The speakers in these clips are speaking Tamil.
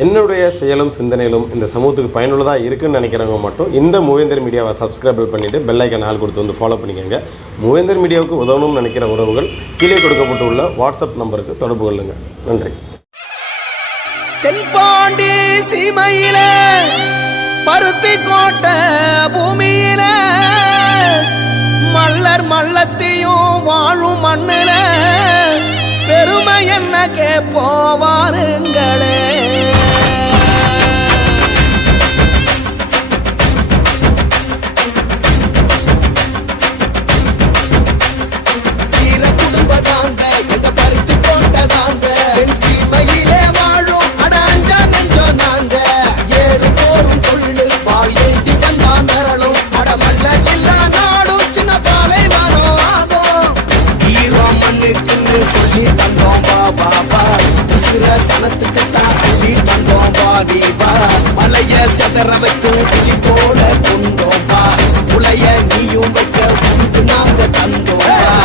என்னுடைய செயலும் சிந்தனையிலும் இந்த சமூகத்துக்கு பயனுள்ளதாக இருக்குன்னு நினைக்கிறவங்க மட்டும் இந்த மூவேந்தர் மீடியாவை சப்ஸ்கிரைப் பண்ணிவிட்டு பெல் ஐக்கான் ஆல் கொடுத்து வந்து ஃபாலோ பண்ணிக்கோங்க. மூவேந்தர் மீடியாவுக்கு உதவணும்னு நினைக்கிற உறவுகள் கீழே கொடுக்கப்பட்டுள்ள வாட்ஸ்அப் நம்பருக்கு தொடர்பு கொள்ளுங்க. நன்றி. தென்பாண்டி சீமையில பருத்தி கோட்டை பூமியில மல்லர் மல்லத்தையும் வாழும் மண்ணில பெருமை என்ன கேப்போவாருங்களே. சொல்லி தந்தோம் பாபா சனத்துக்கு தான் சொல்லி தந்தோம் பாதிபா மலைய செதற வைக்கும் கிளி போல கொண்டோம் பா உலைய நீயும் வைக்க உனக்கு நாங்க தந்தோம்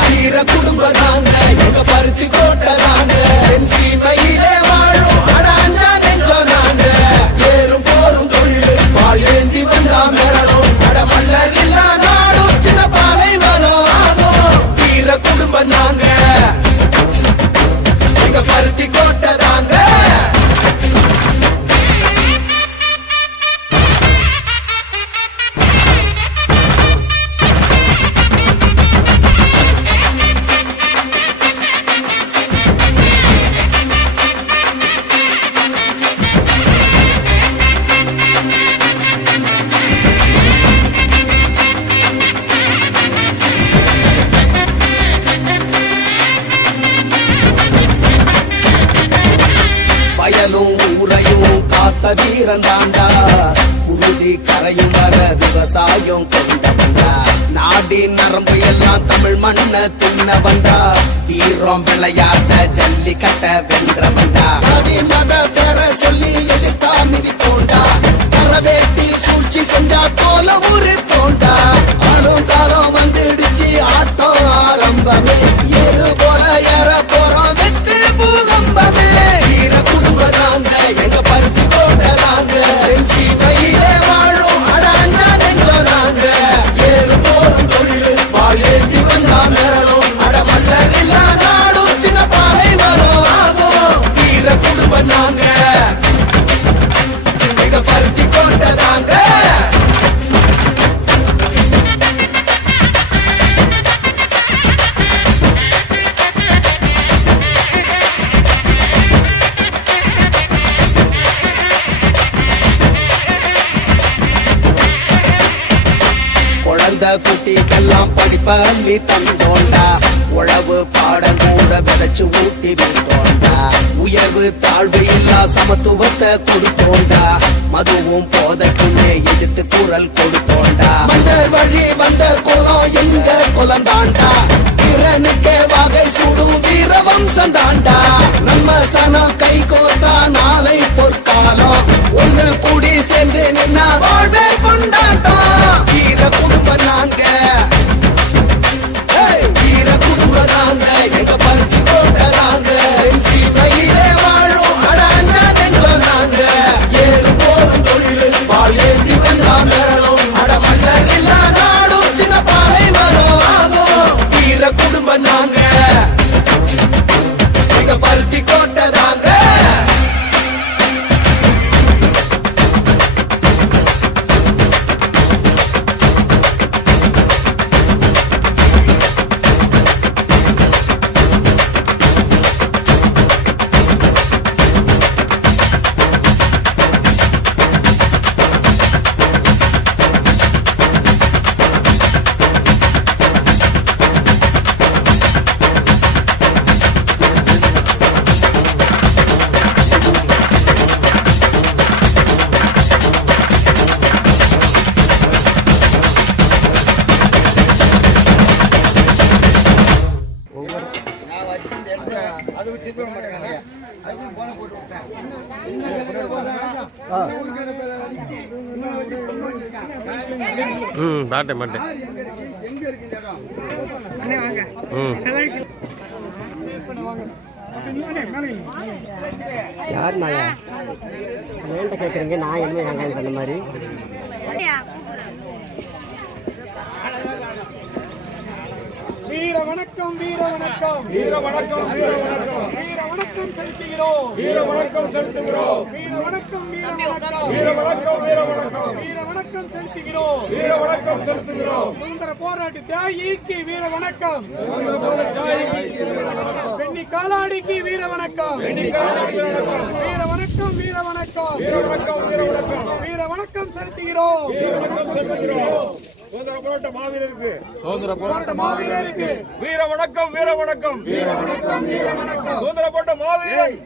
வீர குடும்பம் தாங்க எங்க பருத்தி கோட்டை தாங்க என் சீமையிலே வாழும் அட அஞ்சா நெஞ்சோம் நாங்க ஏறும் போரும் தொழில் பால் ஏந்தி வந்தா மிரளும் அட மல்லர் இல்லா நாடும் சின்ன பாலை வனம் ஆகும் வீர குடும்பம் நாங்க பருத்தி கோட்டை தாங்க. ஊரையும் காத்த வீரன் தாண்டா உறுதி கரையும் வர விவசாயம் கொண்ட வந்தா நாடி நரம்பு எல்லாம் தமிழ் மண்ண தின்ன வந்தா வீரம் விளையாட்ட ஜல்லிக்கட்ட வென்ற வந்தா ஜாதி மத பெற சொல்லி எதிர்த்தா மிதி போண்டா கரவேட்டி சூழ்ச்சி செஞ்சா போல ஊரு போண்டா ஆளும் காலம் வந்துடுச்சு ஆட்டம் ஆரம்பமே ஏறு போல ஏற போறோம் வெற்றி பூகம்பமே வீர குடும்பம் தாங்க எங்க பருத்தி கோட்டை தாங்க என் சீமையிலே வாழும் அட அஞ்சா நெஞ்சோம் நாங்க ஏறு போரும் தொழில் பால் ஏந்தி வந்தா மிரளும் அட மல்லர் இல்லா நாடும் சின்ன பாலை வரும் ஆகும் வீர குடும்பம் நாங்க எங்க பருத்தி கோட்டை தாங்க. குட்டிக்கெல்லாம் படிப்ப அள்ளி தந்தோண்டா உழவு பாடம் கூட விதைச்சு ஊட்டி வந்தோண்டா உயர்வு தாழ்வு இல்லா சமத்துவத்தை கொடுத்தோண்டா மதுவும் போதைக்குள்ளே எதிர்த்து குரல் கொடுத்தோண்டா மன்னர் வழி வந்த குலம் எங்க குலம் தாண்டா திறனுக்கே வகை சுடும் வீர வம்சம் தாண்டா நம்ம சனம் கை கோத்தா நாளை பொற்காலம் ஒண்ணு கூடி சேர்ந்து நின்னா வாழ்வே கொண்டாட்டம் வீர குடும்பம் நாங்க வீர குடும்பம் நாங்க எங்க பருத்தி கோட்டை தாங்க என் சீமையிலே வாழும் அட அஞ்சா நெஞ்சோம் நாங்க ஏறு போரும் தொழில் பால் ஏந்தி வந்தா மிரளும் அட மல்லர் இல்லா நாடும் சின்ன பாலை வரும் ஆகும் வீர குடும்பம் நாங்க எங்க பருத்தி கோட்டை தாங்க. மாட்டேன் மாட்டேன். யார் நாங்க ஏன்ட்ட கேட்குறீங்க? நான் என்ன வெங்காயம் பண்ண மாதிரி வீர வணக்கம் வீர வணக்கம் வீர வணக்கம் வீர வணக்கம் வீர வணக்கம் செலுத்துகிறோம் வீர வணக்கம் செலுத்துகிறோம் வீர வணக்கம் வீர வணக்கம் வீர வணக்கம் வீர வணக்கம் வீர வணக்கம் செலுத்துகிறோம் வீர வணக்கம் செலுத்துகிறோம் சுதந்திர போராட்ட தியாகிக்கு வீர வணக்கம் பெண்ணி காலாடிக்கு வீர வணக்கம் வீர வணக்கம் வீர வணக்கம் வீர வணக்கம் வீர வணக்கம் வீர வணக்கம் செலுத்துகிறோம் வீர வணக்கம் செலுத்துகிறோம் சுதந்திர போராட்ட மாவீரருக்கு போராட்ட மாவீரருக்கு வீர வணக்கம் வீர வணக்கம் வீர வணக்கம் வீர வணக்கம் சுதந்திர போராட்ட மாவீரன்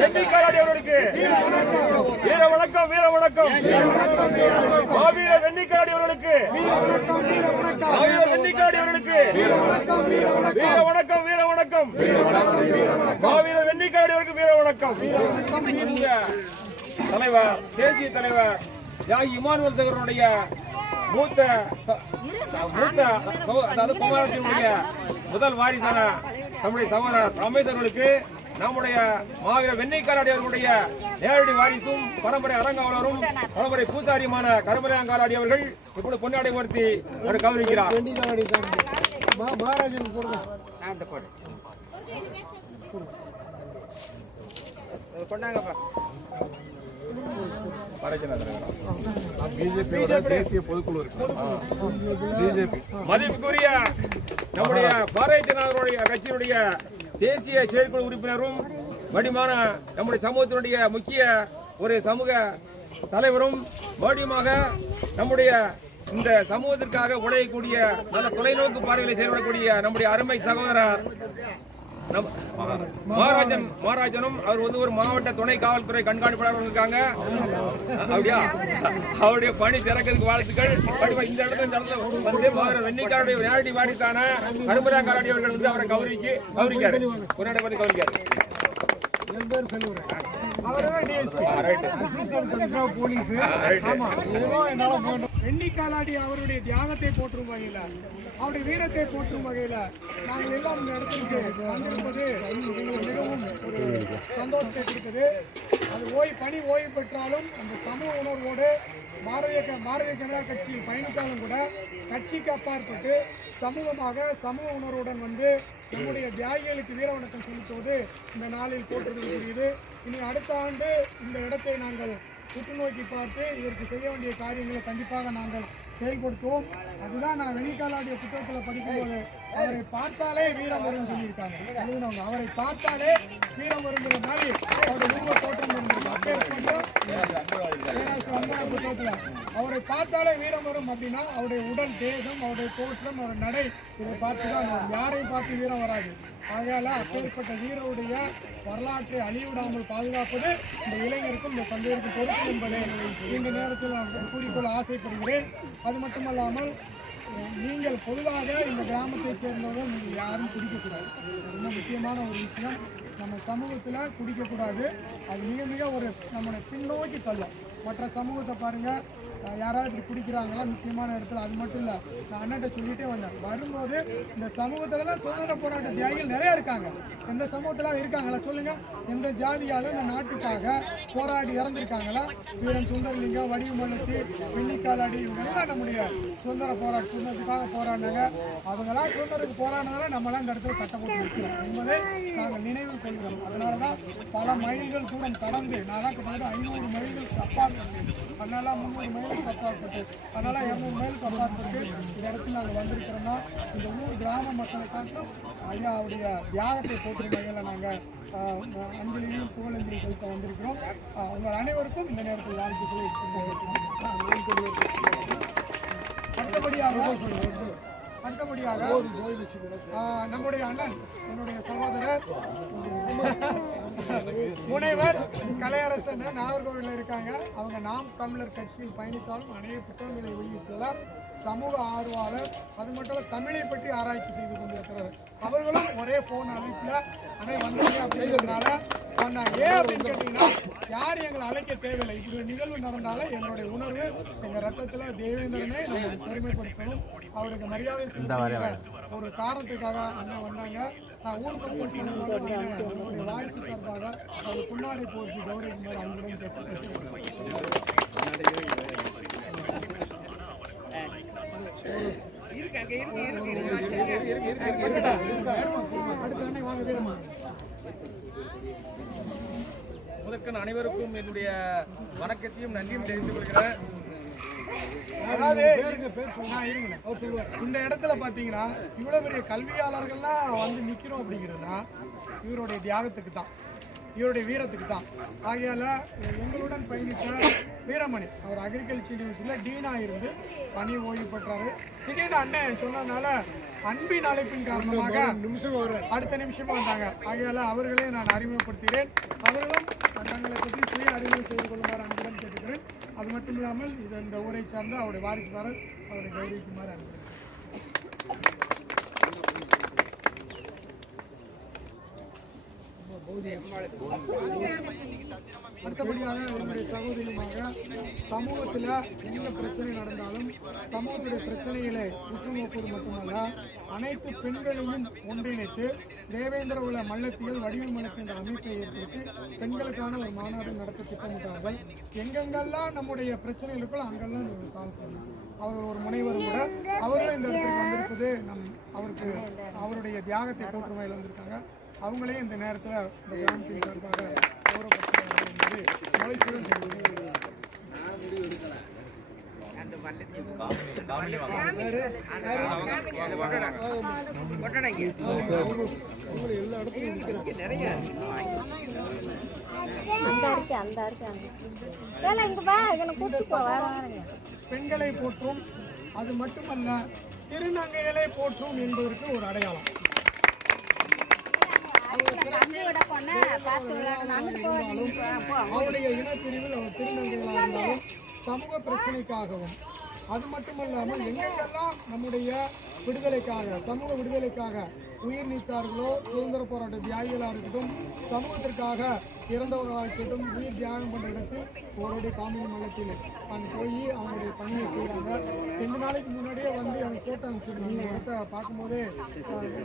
வெற்றி காலாடி அவர்களுக்கு வீர வணக்கம் வீர வணக்கம் மாவீரர் வெண்ணி காலாடி அவர்களுக்கு மாவீரர் வெண்ணி காலாடி அவர்களுக்கு வீர வணக்கம் வீர வணக்கம் மாவீரர் வெண்ணி காலாடி அவர்களுக்கு வீர வணக்கம். தலைவர் தேசிய தலைவர் தியாகி இமானுவேல் சேகரனுடைய மூத்த அதாவது குமாரத்தினுடைய முதல் வாரிசான நம்முடைய சகோதரர் ரமேஷ் அவர்களுக்கு நம்முடைய மாவீரர் வெண்ணெய் காலாடி அவர்களுடைய நேரடி வாரிசும் பரம்பரை அரங்காவலரும் பரம்பரை பூசாரியுமான கருமலையாங்காலாடி அவர்கள் இப்பொழுது பொன்னாடை உயர்த்தி அவர் கௌரவிக்கிறார். மதிப்புக்குரிய நம்முடைய பாரதிய ஜனதா கட்சியினுடைய தேசிய செயற்குழு உறுப்பினரும் மடிமான நம்முடைய சமூகத்தினுடைய முக்கிய ஒரு சமூக தலைவரும் மறுபடியுமாக நம்முடைய இந்த சமூகத்திற்காக உழையக்கூடிய நல்ல தொலைநோக்கு பார்வைகளை செயல்படக்கூடிய நம்முடைய அருமை சகோதரர் மகாராஜனும் அவர் வந்து ஒரு மாவட்ட துணை காவல்துறை கண்காணிப்பாளர் இருக்காங்க. அப்படியா அவருடைய பணி திறக்கிறதுக்கு வாழ்த்துக்கள். இந்த இடத்துல வந்து வெண்ணிக்காருடைய நேரடி வாரிசான கருமராங்காரடி அவர்கள் வந்து அவரை கௌரிக்காரு கௌரிக்காரு. வெண்ணிக்காலாடி அவருடைய தியாகத்தை போற்றும் வகையில அவருடைய வீரத்தை போற்றும் வகையில நாங்கள் எல்லாம் இந்த இடத்திற்கு வந்திருப்பது மிகவும் ஒரு சந்தோஷத்தை கொடுத்தது. அது பணி ஓய்வு பெற்றாலும் அந்த சமூக உணர்வோடு பாரதிய ஜனதா கட்சியில் பயணித்தாலும் கூட கட்சிக்கு அப்பாற்பட்டு சமூக உணர்வுடன் வந்து நம்முடைய தியாகிகளுக்கு வீர வணக்கம் செலுத்துவது இந்த நாளில் போற்றுதலுக்குரியது. இனி அடுத்த ஆண்டு இந்த இடத்தை நாங்கள் உற்று நோக்கி பார்த்து இதற்கு செய்ய வேண்டிய காரியங்களை கண்டிப்பாக நாங்கள் செயல்படுத்துவோம். அதுதான் நான் வெண்ணிக்காலாடிய புத்தகத்தில் படிக்கும்போது அவரை பார்த்தாலே வீரம் வரும்னு சொல்லியிருக்காங்க. அவரை பார்த்தாலே வீரம் வருங்கிற மாதிரி அவருடைய உருவ தோற்றம் இருந்திருக்கு. புத்தகத்தில் அவரை பார்த்தாலே வீரம் வரும் அப்படின்னா அவருடைய உடல் தேகம், அவருடைய தோற்றம், அவருடைய நடை, இதை பார்த்து தான் யாரையும் பார்த்து வீரம் வராது. ஆகையால அப்பேற்பட்ட வீரருடைய வரலாற்றை அழிவிடாமல் பாதுகாப்பது இந்த இளைஞருக்கும் இந்த தந்தையருக்கும் பொறுப்பு என்பதை இந்த நேரத்தில் நான் கூறிக்கொள்ள ஆசைப்படுகிறேன். அது மட்டுமல்லாமல் நீங்கள் பொதுவாக இந்த கிராமத்தைச் சேர்ந்தவர்கள் நீங்கள் யாரும் குடிக்கக்கூடாது. ரொம்ப முக்கியமான ஒரு விஷயம். நம்ம சமூகத்தில் குடிக்கக்கூடாது. அது மிக மிக ஒரு நம்மளை பின்னோக்கி தள்ளும். மற்ற சமூகத்தை பாருங்கள், யாராவது இப்படி குடிக்கிறாங்களா முக்கியமான இடத்துல. அது மட்டும் இல்லை, நான் அண்ணன்ட்ட சொல்லிகிட்டே வந்தேன், வரும்போது இந்த சமூகத்தில் தான் சுதந்திர போராட்ட தியாகிகள் நிறையா இருக்காங்க. எந்த சமூகத்தில் இருக்காங்களா சொல்லுங்கள்? எந்த ஜாதியாலும் இந்த நாட்டுக்காக போராடி இறந்துருக்காங்களா? வீரன் சுந்தரலிங்கம், வடிவமலத்தி, வெண்ணிக்காலாடி, இவங்கெல்லாம் நம்முடைய சுதந்திரத்துக்காக போராடினாங்க. அவங்களாம் சுதந்திரத்துக்கு போராடினால நம்மளாம் இந்த இடத்துல சட்டை போட்டு நிற்கிறோம் என்பதை நாங்கள் நினைவு கொள்கிறோம். அதனால தான் பல மைல்கள் தூரம் கடந்து, நான் தான் கிட்டத்தட்ட 500 மைல்கள் அப்பாற்பட்டு, அதனால 300 மைலுக்கு அப்பாற்பட்டு, அதனால 200 மைலுக்கு அப்பாற்பட்டு இந்த இடத்துல நாங்கள் வந்திருக்கிறோம்னா இந்த ஊர் கிராம மக்களை காட்டும் ஐயாவுடைய தியாகத்தை போற்றும் வகையில் நாங்கள் அஞ்சலியும் புகழஞ்சலி செலுத்த வந்திருக்கிறோம். உங்கள் அனைவருக்கும் இந்த நேரத்தில் வாழ்த்துக்களை அடுத்தபடியாக நம்முடைய அண்ணன், என்னுடைய சகோதரர் முனைவர் கலையரசன் நாகர்கோவிலில் இருக்காங்க. அவங்க நாம் தமிழர் கட்சியில் பயணித்தாலும் அநேக புத்தகங்களை வெளியிட்டுள்ளார். சமூக ஆர்வலர். அது மட்டும் இல்லை, தமிழை பற்றி ஆராய்ச்சி செய்து கொண்டிருக்கிறார். அவர்களும் ஒரே போன் அழைப்பில் அனை வந்தாங்க அப்படிங்கிறதுனால வந்தாங்க. ஏன் அப்படின்னு கேட்டீங்கன்னா, யாரும் எங்களை அழைக்க தேவையில்லை. இப்படி ஒரு நிகழ்வு நடந்தாலும் எங்களுடைய உணர்வு எங்கள் ரத்தத்தில் தேவேந்திரனே நம்ம பெருமைப்படுத்தணும், அவருக்கு மரியாதை செலுத்த ஒரு காரணத்துக்காக அண்ணன் வந்தாங்க. நான் ஊர் மக்கள் நம்முடைய வாரிசு சார்பாக அவர் புன்னாடை போட்டு கௌரவிக்குமாறு அவங்களுடன் கேட்டு முதற்கண் அனைவருக்கும் என்னுடைய வணக்கத்தையும் நன்றியும் தெரிவித்துக் கொள்கிறேன். அதாவது இந்த இடத்துல பாத்தீங்கன்னா இவ்வளவு பெரிய கல்வியாளர்கள்லாம் வந்து நிக்கிறோம் அப்படிங்கிறதுனா இவருடைய தியாகத்துக்கு தான், இவருடைய வீரத்துக்கு தான். ஆகையால எங்களுடன் பயணித்த வீரமணி அவர் அக்ரிகல்ச்சர் யூனிவர்சிட்டியில் டீனாக இருந்து பணி ஓய்வு பெற்றாரு. திடீர்னு அண்ணன் சொன்னதுனால அன்பின் அழைப்பின் காரணமாக அடுத்த நிமிஷமா வந்தாங்க. ஆகையால அவர்களே நான் அறிமுகப்படுத்துகிறேன். அவர்களும் தங்களை பற்றி சுய அறிமுகம் செய்து கொள்ளுமாறு அன்புடன் கேட்டுக்கிறேன். அது மட்டும் இல்லாமல் இது இந்த ஊரை சார்ந்த அவருடைய வாரிசுதாரர் அவரை கௌரவிக்குமாறு அனுப்புகிறேன். அடுத்தபடியாக என்னுடைய சகோதரியுமாக சமூகத்தில் எந்த பிரச்சனை நடந்தாலும் சமூகத்துடைய பிரச்சனைகளை உற்று நோக்குவது மட்டுமல்ல, அனைத்து பெண்களையும் ஒன்றிணைத்து தேவேந்திர உள்ள மல்லத்திகள் வடிவல் மல்லத்து என்ற அமைப்பை ஏற்படுத்தி பெண்களுக்கான ஒரு மாநாடு நடத்த திட்டமிட்டார்கள். எங்கெங்கெல்லாம் நம்முடைய பிரச்சனைகளுக்குள்ள அங்கெல்லாம் சால்வ் பண்ணலாம். அவர் ஒரு முனைவர் கூட, அவரும் இந்த இடத்துக்கு வந்திருப்பது அவருக்கு அவருடைய தியாகத்தை போற்றும் வகையில் வந்திருக்காங்க. அவங்களே இந்த நேரத்தில் இந்த கிராமத்தின் சார்பாக கௌரவப்படுத்துகிறார்கள் என்பது மகிழ்ச்சியுடன் தெரிவிக்கிறேன். பெண்களை போற்றும், அது மட்டுமல்ல திருநங்கைகளை போற்றும் என்பதற்கு ஒரு அடையாளம். அவருடைய இனப்பிரிவில் அவர் திருநங்கைகளாக இருந்தாலும் சமூக பிரச்சனைக்காகவும், அது மட்டுமல்லாமல் எங்கெங்கெல்லாம் நம்முடைய விடுதலைக்காக சமூக விடுதலைக்காக உயிர் நீத்தார்களோ, சுதந்திர போராட்ட தியாகிகளாக இருக்கட்டும், சமூகத்திற்காக இறந்தவர்களாக இருக்கட்டும், உயிர் தியாகம் பண்ணுற இடத்தில் அவருடைய காமெடி மல்லத்தில் அங்கே போய் அவங்களுடைய பணியை செய்கிறாங்க. 2 நாளைக்கு முன்னாடியே வந்து அவங்க போட்டோ அனுப்பிச்சிருந்தாங்க. இடத்த பார்க்கும்போதே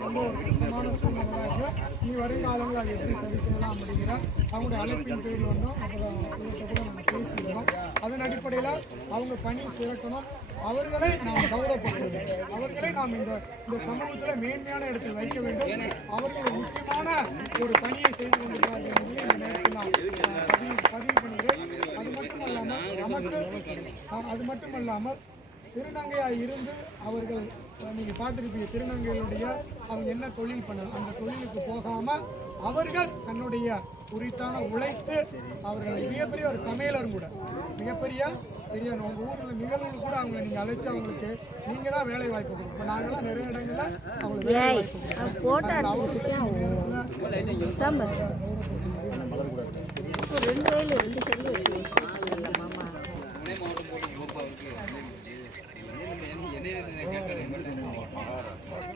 ரொம்ப ஒரு கஷ்டமான சூழ்நிலை. நீ வருங்காலங்கள் அதை எப்படி சரி செய்யலாம் அப்படிங்கிற அவங்களுடைய அழைப்பின் பேரில் வந்தோம். அப்புறம் இவற்றை கூட நம்ம பேசியிருந்தோம். அதன் அடிப்படையில் அவங்க பணி சிறக்கணும், அவர்களை நாம் கௌரவப்படுத்த, அவர்களை நாம் இந்த சமூகத்தில் மேன்மையான இடத்தில் வைக்க வேண்டும். அவர்கள் முக்கியமான ஒரு பணியை செய்து கொண்டிருக்கிறார்கள் என்பதை இந்த நேரத்தில் நான் பதிவு பண்ணுகிறேன். அது மட்டுமல்லாமல் திருநங்கையாக இருந்து அவர்கள் நீங்கள் பார்த்துருப்பீங்க, திருநங்கைகளுடைய அவங்க என்ன தொழில் பண்ணணும், அந்த தொழிலுக்கு போகாமல் அவர்கள் தன்னுடைய குறித்தான உழைத்து அவர்கள் மிகப்பெரிய ஒரு சமையலரும் கூட, மிகப்பெரிய உங்கள் ஊரில் நிகழ்வுகள் கூட அவங்களை நீங்கள் அழைச்சி அவங்களுக்கு நீங்கள் தான் வேலை வாய்ப்பு கொடுக்கும். இப்போ நாங்களாம் நிறைய இடங்களில் அவங்களுக்கு வேலை வாய்ப்பு கொடுக்குறோம்.